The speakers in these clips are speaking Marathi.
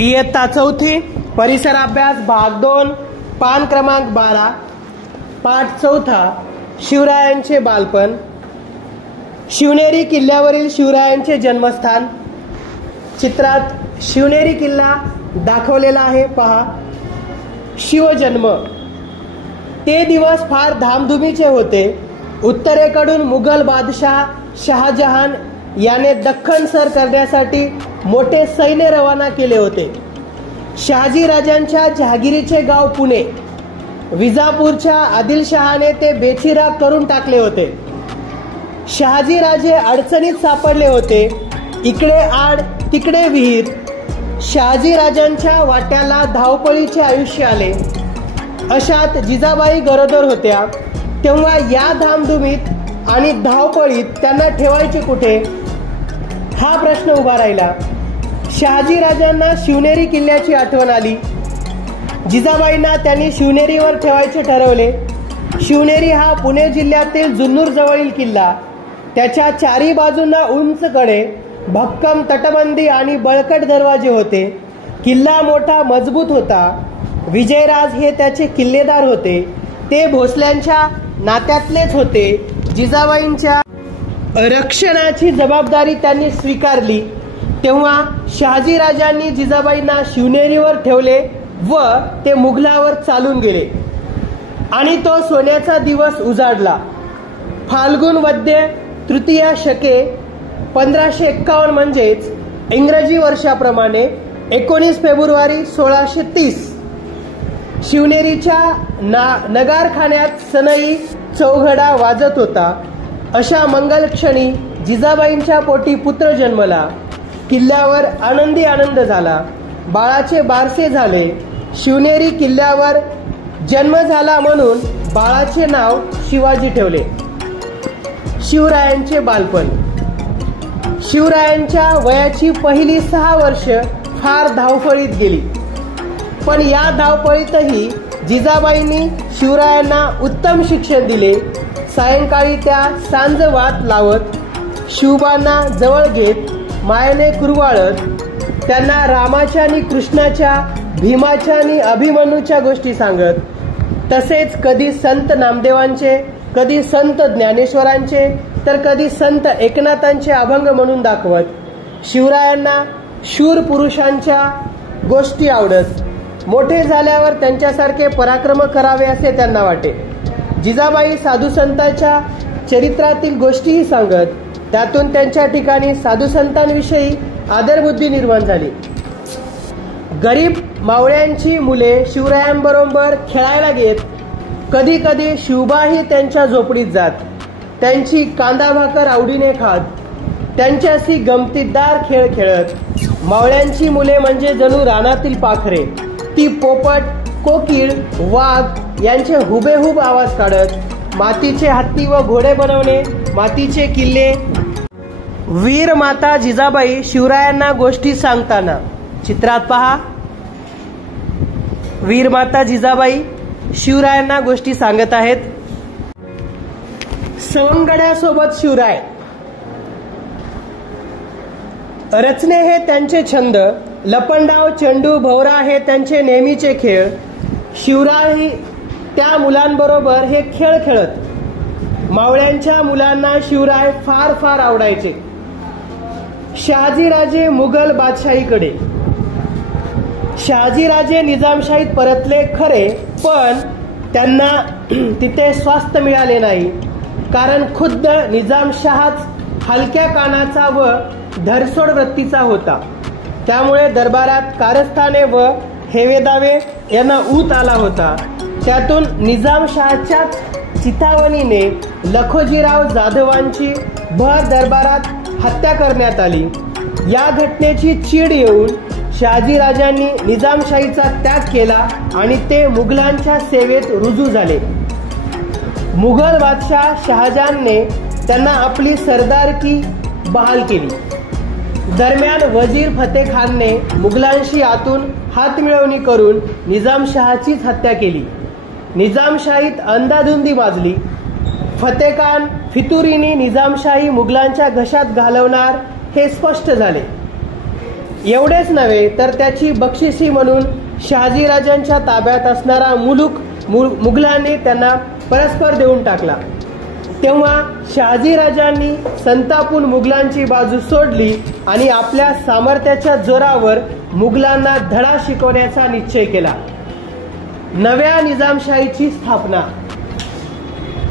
इयत्ता चौथी परिसर अभ्यास भाग 2 पान क्रमांक 12 पाठ चौथा शिवरायांचे बालपण। शिवनेरी किल्ल्यावरील शिवरायांचे जन्मस्थान। चित्रात शिवनेरी किल्ला दाखवलेला आहे पहा। शिवजन्म। ते दिवस फार धामधुमीचे होते। उत्तरेकडून मुघल बादशाह शहाजहान याने दख्खन सर करण्यासाठी मोठे सैन्य रवाना केले होते। शहाजी राजांच्या जहागिरीचे गाव पुणे, विजापूरच्या आदिलशहाने ते बेचिराग करून टाकले होते। शहाजी राजे अडचणीत सापडले होते। इकडे आड तिकडे विहीर। शहाजी राजांच्या वाट्याला धावपळीचे आयुष्य आले। अशात जिजाबाई गरोदर होत्या। तेव्हा या धामधुमीत आणि धावपळीत त्यांना ठेवायचे कुठे, हा प्रश्न उभा राहिला। शहाजी राजांना शिवनेरी किल्ल्याची आठवण आली। जिजाबाईंना त्यांनी शिवनेरीवर ठेवायचे ठरवले। शिवनेरी हा पुणे जिल्ह्यातील जुन्नर जवळील किल्ला। त्याच्या चारी बाजूंना उंच कडे, भक्कम तटबंदी आणि बळकट दरवाजे होते। किल्ला मोठा मजबूत होता। विजयराज हे त्याचे किल्लेदार होते। ते भोसल्यांच्या नात्यातलेच होते। जिजाबाईंच्या रक्षणाची जबाबदारी त्यांनी स्वीकारली। तेव्हा शहाजी राजांनी जिजाबाईंना शिवनेरीवर ठेवले व ते मुघलावर चालून गेले आणि तो सोन्याचा दिवस उजाडला। फाल्गुन वद्य तृतीया शके 1551 म्हणजेच इंग्रजी वर्षाप्रमाणे 19 फेब्रुवारी 1630 शिवनेरीच्या नगारखान्यात सनई चौघडा वाजत होता। अशा मंगल क्षणी जिजाबाईंच्या पोटी पुत्र जन्मला। किल्ल्यावर आनंदी आनंद झाला। बाळाचे बारसे झाले। शिवनेरी किल्ल्यावर जन्म झाला म्हणून बाळाचे नाव शिवाजी ठेवले। शिवरायांचे बालपण। शिवरायांच्या वयाची पहिली 6 वर्ष फार धावपळीत गेली। पण या धावपळीतही जिजाबाईंनी शिवरायांना उत्तम शिक्षण दिले। सायंकाळी त्या सांजवात लावत, शिवबांना जवळ घेत, मायेने कुरवाळत, त्यांना रामाच्या आणि कृष्णाच्या, भीमाच्या आणि अभिमन्यूच्या गोष्टी सांगत, तसेच कधी संत नामदेवांचे, कधी संत ज्ञानेश्वरांचे, तर कधी संत एकनाथांचे अभंग म्हणून दाखवत शिवरायांना शूर पुरुषांच्या गोष्टी आवडत। मोठे झाल्यावर त्यांच्यासारखे पराक्रम करावे असे त्यांना वाटे। जिजाबाई साधू संतांच्या चरित्रातील गोष्टीही सांगत, त्यातून त्यांच्या ठिकाणी साधू संतांविषयी आदरबुद्धी निर्माण झाली। गरीब मावळ्यांची मुले शिवरायांबरोबर खेळायला घेत। कधी कधी शिवबाही त्यांच्या झोपडीत जात, त्यांची कांदा भाकर आवडीने खात, त्यांच्याशी गमतीदार खेळ खेळत। मावळ्यांची मुले म्हणजे जणू रानातील पाखरे। ती पोपट, कोकिळ, वाघ यांचे हुबेहूब आवाज काढत मातीचे हत्ती व घोडे बनवणे, मातीचे किल्ले। वीर माता जिजाबाई शिवरायांना गोष्टी सांगताना, चित्रात पहा, वीर माता जिजाबाई शिवरायांना गोष्टी सांगत आहेत। सवंगड्यासोबत शिवराय। रचने हे त्यांचे छंद। लपंडाव, चेंडू, भोवरा हे त्यांचे नेहमीचे खेळ। शिवराय त्या मुलांबरोबर हे खेळ खेळत। मावळ्यांच्या मुलांना शिवराय फार फार आवडायचे। शहाजीराजे मुघल बादशाहीकडे। शहाजीराजे निजामशाहीत परतले खरे, पण त्यांना तिथे स्वास्थ्य मिळाले नाही, कारण खुद्द निजामशहाच हलक्या कानाचा व धरसोड वृत्तीचा होता। त्यामुळे दरबारात कारस्थाने व हेवेदावे यांना ऊत आला होता। त्यातून निजामशहाच्या चितावणीने लखोजीराव जाधवांची भर दरबारात हत्या करण्यात आली। या घटनेची चीड येऊन शहाजीराजांनी निजामशाहीचा त्याग केला आणि ते मुघलांच्या सेवेत रुजू झाले। मुघल बादशाह शहाजहानने त्यांना आपली सरदारकी बहाल केली। दरम्यान वजीर फतेखानने मुघलांशी आतून हातमिळवणी करून निजामशहाचीच हत्या केली। निजामशाहीत अंधाधुंदी माजली। फतेखान फितुरीने निजामशाही मुघलांच्या घशात घालवणार हे स्पष्ट झाले। एवढेच नव्हे तर त्याची बक्षिसी म्हणून शहाजीराजांच्या ताब्यात असणारा मुघलांनी त्यांना परस्पर देऊन टाकला। तेव्हा शहाजीराजांनी संतापून मुघलांची बाजू सोडली आणि आपल्या सामर्थ्याच्या जोरावर मुघलांना धडा शिकवण्याचा निश्चय केला। नव्या निजामशाहीची स्थापना।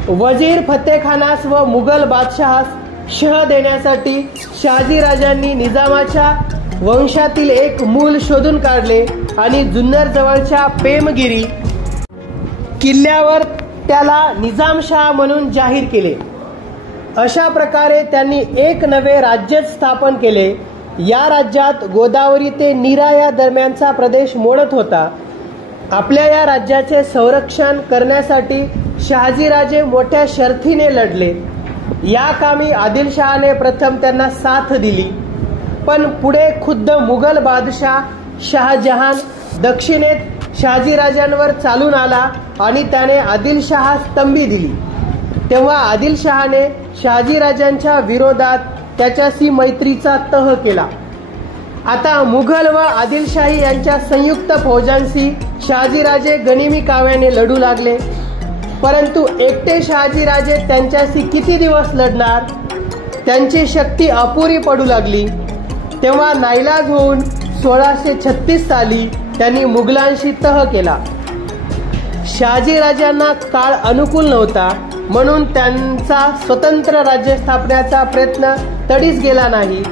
वजीर फत्तेखानास व मुघल बादशहास शह देण्यासाठी शहाजीराजांनी निजामाच्या वंशातील एक मूल शोधून काढले आणि जुन्नर जवळच्या पेमगिरी किल्ल्यावर त्याला निजामशाह म्हणून जाहीर केले। अशा प्रकारे त्यांनी एक नवे राज्य स्थापन केले। या राज्यात गोदावरी ते नीरा या दरम्यानचा प्रदेश मोडत होता। आपल्या या राज्याचे संरक्षण करण्यासाठी शहाजीराजे मोठ्या शर्थीने लढले। या कामी आदिलशहाने प्रथम त्यांना साथ दिली, पण पुढे खुद्द मुघल बादशाह शहाजहान दक्षिणेत शहाजीराजांवर चालून आला आणि त्याने आदिलशहास तंबी दिली। तेव्हा आदिलशहाने शहाजीराजांच्या विरोधात त्याच्याशी मैत्रीचा तह केला। आता मुघल व आदिलशाही यांच्या संयुक्त फौजांशी शहाजीराजे गनिमी काव्याने लढू लागले, परंतु एकटे शहाजीराजे त्यांच्याशी किती दिवस लढणार? त्यांची शक्ती अपुरी पडू लागली। तेव्हा नाईलाज होऊन 1636 साली त्यांनी मुघलांशी तह केला। शहाजीराजांना काळ अनुकूल नव्हता, म्हणून त्यांचा स्वतंत्र राज्य स्थापण्याचा प्रयत्न तडीस गेला नाही।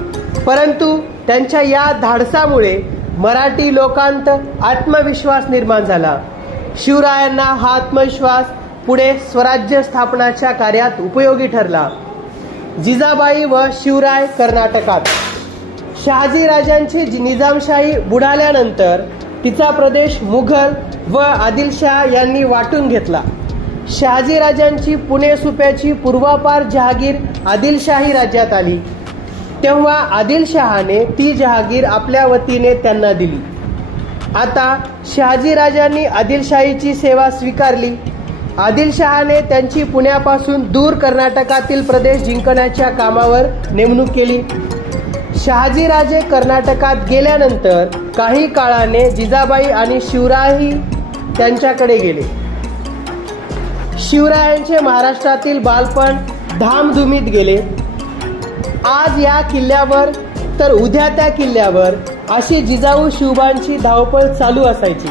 परंतु त्यांच्या या धाडसामुळे मराठी लोकांत आत्मविश्वास निर्माण झाला। शिवरायांना हा आत्मविश्वास पुढे स्वराज्य स्थापनाच्या कार्यात उपयोगी ठरला। जिजाबाई व शिवराय कर्नाटकात। शहाजीराजांची निजामशाही बुडाल्यानंतर तिचा प्रदेश मुघल व आदिलशाह यांनी वाटून घेतला। शहाजीराजांची पुणे सुप्याची पूर्वापार जहागीर आदिलशाही राज्यात आली। तेव्हा आदिलशहाने ती जहागीर आपल्या वतीने त्यांना दिली। आता शहाजीराजांनी आदिलशाहीची सेवा स्वीकारली। आदिलशहाने त्यांची पुण्यापासून दूर कर्नाटकातील प्रदेश जिंकण्याच्या कामावर नेमणूक केली। शहाजीराजे कर्नाटकात गेल्यानंतर काही काळाने जिजाबाई आणि शिवरायही त्यांच्याकडे गेले। शिवरायांचे महाराष्ट्रातील बालपण धामधुमीत गेले। आज या किल्ल्यावर तर उद्या त्या किल्ल्यावर अशी जिजाऊ शिवबांची धावपळ चालू असायची।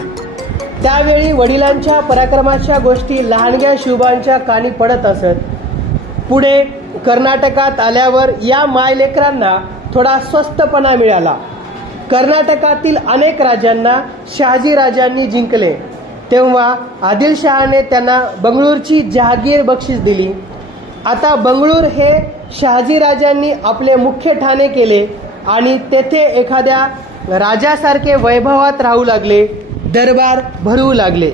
त्यावेळी वडिलांच्या पराक्रमाच्या गोष्टी लहानग्या शिवबांच्या कानी पडत असत। पुढे कर्नाटकात आल्यावर या मायलेकरांना थोडा स्वस्तपणा मिळाला। कर्नाटकातील अनेक राजांना शहाजीराजांनी जिंकले। तेव्हा आदिलशहाने त्यांना बंगळूरची जहागीर बक्षीस दिली। आता बंगळूर हे शहाजीराजांनी आपले मुख्य ठाणे केले आणि तेथे एखाद्या राजासारखे वैभवात राहू लागले, दरबार भरवू लागले।